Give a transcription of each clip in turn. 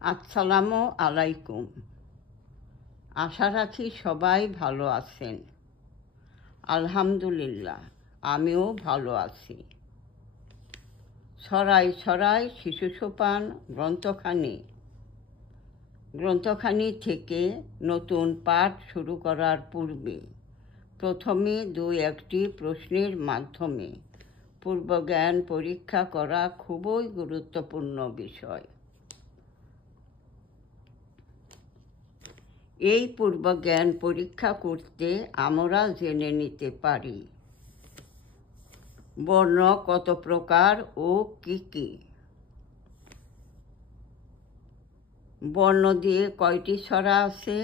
আসসালামু আলাইকুম। আশা রাখি সবাই ভালো আছেন। আলহামদুলিল্লাহ, আমিও ভালো আছি। ছড়াই ছড়াই শিশু সোপান গ্রন্থখানি থেকে নতুন পাঠ শুরু করার পূর্বে প্রথমে একটি প্রশ্নের মাধ্যমে পূর্বজ্ঞান পরীক্ষা করা খুবই গুরুত্বপূর্ণ বিষয়। এই পূর্বজ্ঞান পরীক্ষা করতে আমরা জেনে নিতে পারি বর্ণ কত প্রকার ও কি কি। বর্ণ দিয়ে কয়টি ছড়া আছে?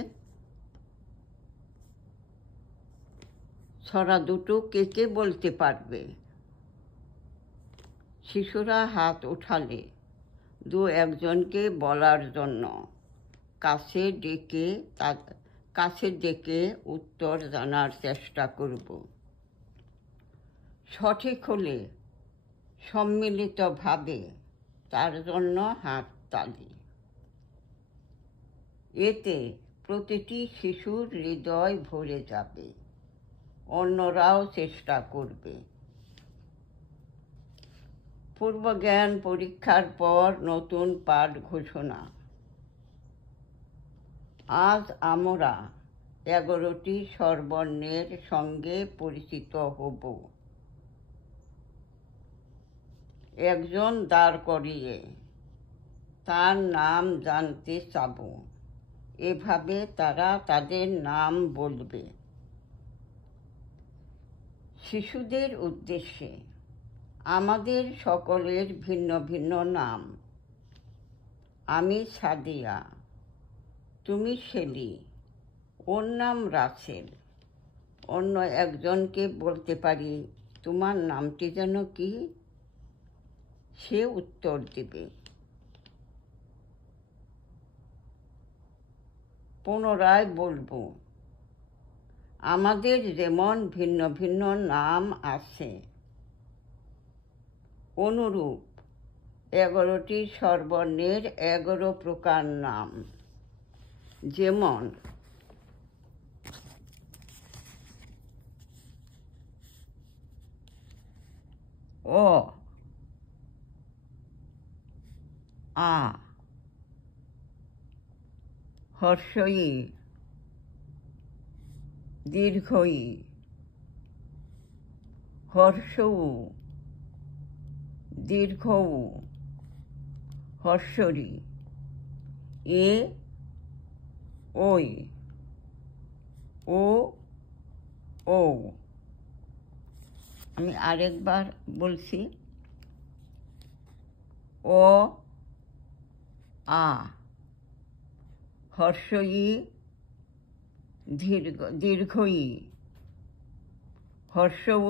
ছড়া দুটো কে কে বলতে পারবে? শিশুরা হাত উঠালে একজনকে বলার জন্য কাছে ডেকে উত্তর জানার চেষ্টা করব। সঠিক হলে সম্মিলিতভাবে তার জন্য হাত তালি। এতে প্রতিটি শিশুর হৃদয় ভরে যাবে, অন্যরাও চেষ্টা করবে। পূর্বজ্ঞান পরীক্ষার পর নতুন পাঠ ঘোষণা। আজ আমরা 11টি স্বরবর্ণের সঙ্গে পরিচিত হব। একজন দাঁড় করিয়ে তার নাম জানতে চাব। এভাবে তারা তাদের নাম বলবে। শিশুদের উদ্দেশ্যে আমাদের সকলের ভিন্ন ভিন্ন নাম। আমি সাদিয়া, তুমি শেলি, ওর নাম রাসেল। অন্য একজনকে বলতে পারি, তোমার নামটি যেন কি? সে উত্তর দেবে। পুনরায় বলবো, আমাদের যেমন ভিন্ন ভিন্ন নাম আছে, অনুরূপ 11টি স্বরবর্ণের 11 প্রকার নাম। যেমন অ, আ, হর্ষই, দীর্ঘই, হর্ষৌ, দীর্ঘৌ, হর্ষরি, এ, ওই, ও, ও। আমি আরেকবার বলছি, অ, আ, হর্ষই, দীর্ঘই, হর্ষৌ,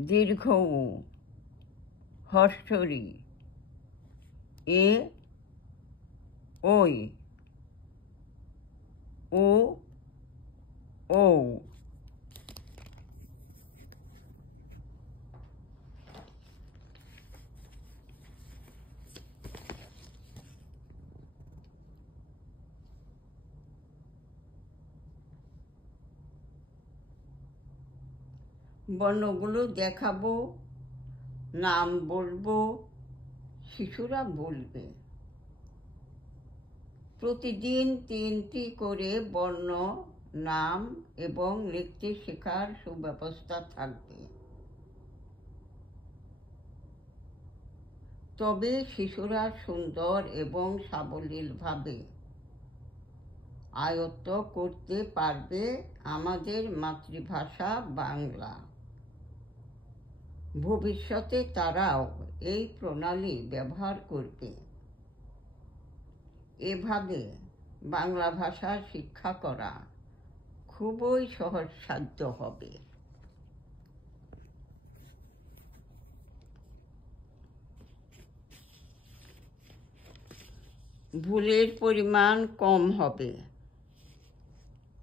দীর্ঘৌ, হর্ষরি, এ, ওই, ও, ও। বর্ণগুলো দেখাবো, নাম বলবো, শিশুরা বলবে। প্রতিদিন 3টি করে বর্ণ, নাম এবং লিখতে শেখার সুব্যবস্থা থাকবে। তবে শিশুরা সুন্দর এবং সাবলীলভাবে আয়ত্ত করতে পারবে আমাদের মাতৃভাষা বাংলা। ভবিষ্যতে তারাও এই প্রণালী ব্যবহার করবে। এভাবে বাংলা ভাষা শিক্ষা করা খুবই সহজসাধ্য হবে। ভুলের পরিমাণ কম হবে।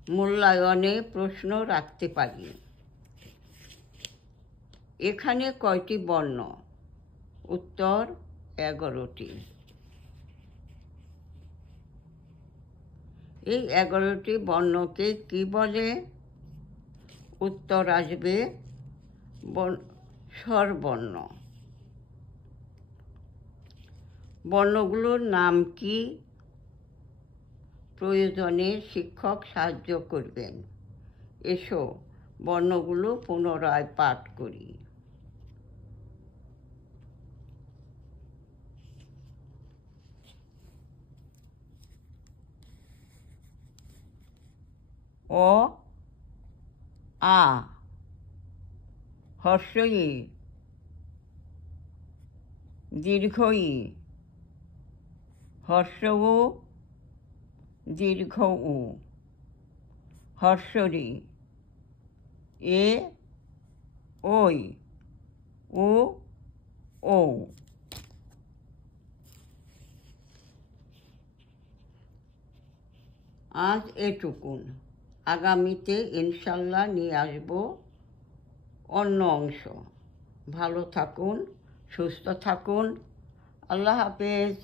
মূল্যায়নে প্রশ্ন রাখতে পারি। এখানে কয়টি বর্ণ? উত্তর 11টি। এই 11টি বর্ণকে কি বলে? উত্তর আসবে স্বরবর্ণ। বর্ণগুলোর নাম কি? প্রয়োজনে শিক্ষক সাহায্য করবেন। এসো বর্ণগুলো পুনরায় পাঠ করি। অ আ হ্রস্ব ই দীর্ঘ ই হ্রস্ব উ দীর্ঘ উ হ্রস্ব রি এ ওই ও ও। আজ এটুকুন। আগামীতে ইনশাল্লাহ নিয়ে আসব অন্য অংশ। ভালো থাকুন, সুস্থ থাকুন। আল্লাহ হাফেজ।